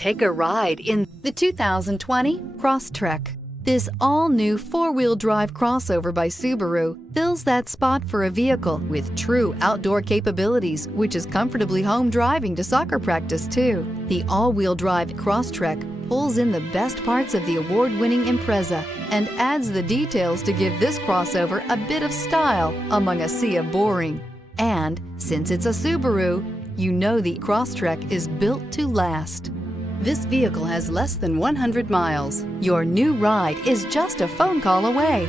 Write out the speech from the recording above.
Take a ride in the 2020 Crosstrek. This all-new four-wheel drive crossover by Subaru fills that spot for a vehicle with true outdoor capabilities, which is comfortably home driving to soccer practice too. The all-wheel drive Crosstrek pulls in the best parts of the award-winning Impreza and adds the details to give this crossover a bit of style among a sea of boring. And since it's a Subaru, you know the Crosstrek is built to last. This vehicle has less than 100 miles. Your new ride is just a phone call away.